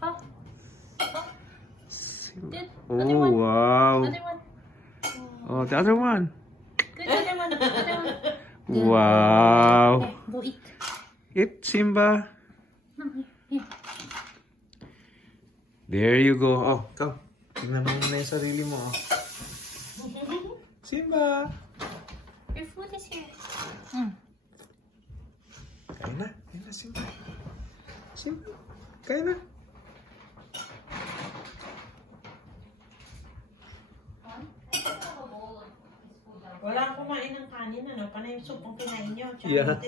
Oh. Oh, wow. Other one. Oh, the other one. Good, other one. Other one. Wow. Okay, go eat. Eat, Simba. No, here. There you go. Oh, ikaw. Tingnan mo muna yung sarili mo. Oh. Simba. Your food is here. Kain na. Kain na, Simba. Simba. Kain na. Wala akong kumain ng kanin, ano? Panay yung soup ang kinain nyo. Yeah.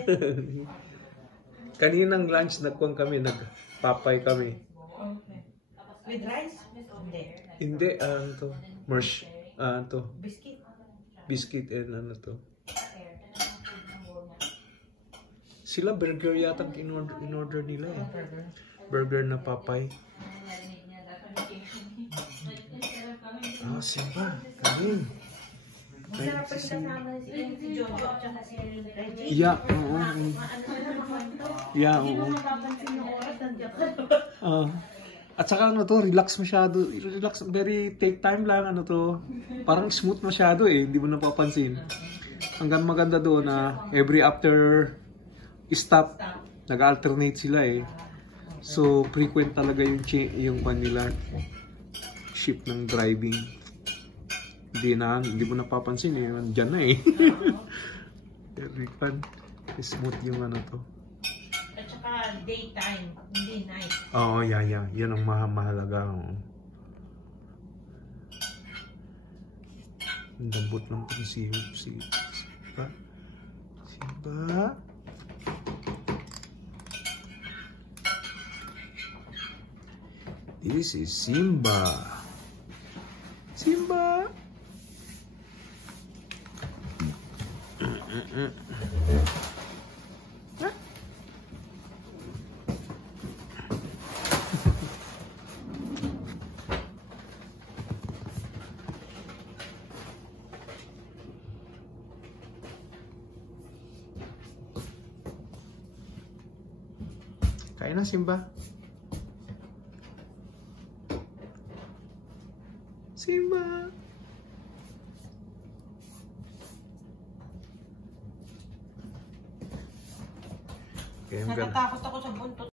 Kaninang lunch, nagkuhan kami, nagpapay kami. Okay. With rice? Hindi. Hindi, to. Mersh. To. Biscuit? Biscuit and ano to. Sila burger yata in-order nila eh. Burger na papay. Ah, Simba. Kanin. Masarap pa kasama si Jojo at saka si Reggie. Yeah, oo. Yeah, oo. Hindi mo mapapansin yung oras nandiyan ka. At saka ano to, relax masyado. Relax, very take time lang ano to. Parang smooth masyado eh, hindi mo napapansin. Hanggang maganda doon na every after stop, nag-alternate sila eh. So, frequent talaga yung kanila shift ng driving. Hindi mo napapansin eh, nandiyan na eh. Very fun. Smooth yung ano to. At saka daytime, hindi night. Oo, yeah. Yan ang mahalaga. Ang lambot ng Simba. Simba. This is Simba. Simba. Kain na, Simba. Simba. Natatakot ako sa buntot.